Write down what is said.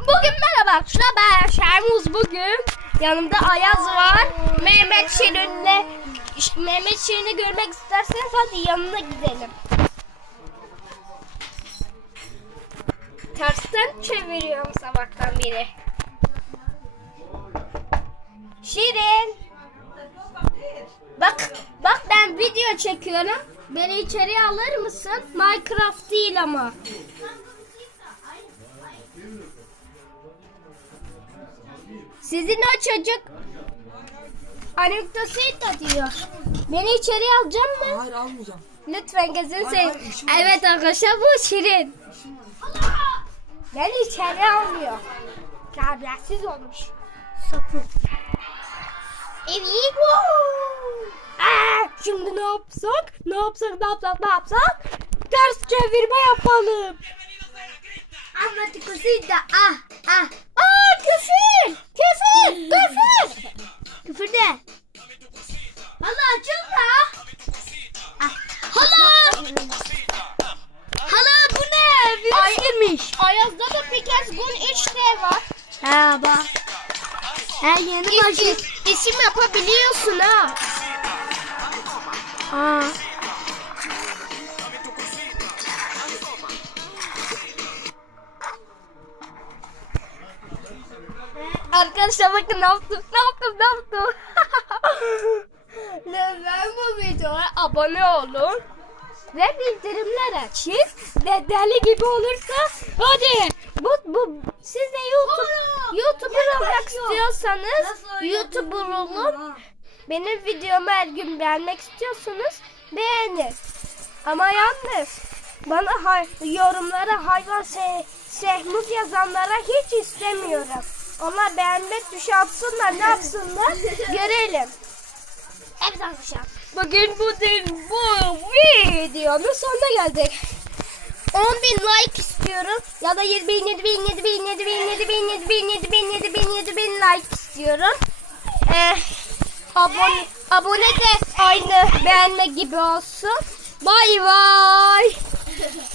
Bugün merhaba. Arkadaşlar ben Şermuz bugün. Yanımda Ayaz var. Mehmet Şirin'le Mehmet Şirin'i görmek isterseniz hadi yanına gidelim. Tersten çeviriyorum sabahtan beri. Şirin! Bak bak ben video çekiyorum. Beni içeriye alır mısın? Minecraft değil ama Sizin o çocuk anekdotuyla diyor. Beni içeri alacak mı? Hayır almayacağım. Lütfen gözünü hayır, seveyim. işim var. Evet arkadaşlar bu Şirin. Beni içeri almıyor. Terbiyesiz olmuş. Sapık. Evet. Aa, şimdi ne yapsak? Ne yapsak? Ne yapsak? Ne yapsak? Ters çevirme yapalım. Anlatık da ah ah. Aa küfür. Küfür. Küfür. Küfür de. Hala açıl da. Ah. Hala. Hala bu ne? Virüs girmiş. Ayaz'da da Pikes Gun 3D var. Ha bak. Ha yeni başladı. İsim yapabiliyorsun ha. Aa. Arkadaşlar bakın ne yaptım, ne yaptım, ne yaptım. Lütfen bu videoya abone olun. Ve bildirimler açın. Ve deli gibi olursa hadi. Bu, bu siz de YouTube, YouTuber olmak istiyorsanız YouTuber olun. Benim videomu her gün beğenmek istiyorsanız beğenin. Ama yalnız bana hay- yorumlara hayvan se sehmuz yazanlara hiç istemiyorum. Onlar beğenme tuşu atsınlar ne yapsınlar görelim. Evet arkadaşlar. Bugün bu din bu videonun sonuna geldik. 10 bin like istiyorum. Ya da 7 bin, 7 bin, 7 bin, 7 bin, 7 bin, 7 bin, 7 bin, 7 bin, 7 bin like istiyorum. Ee, abone, abone de aynı beğenme gibi olsun. Bay bay.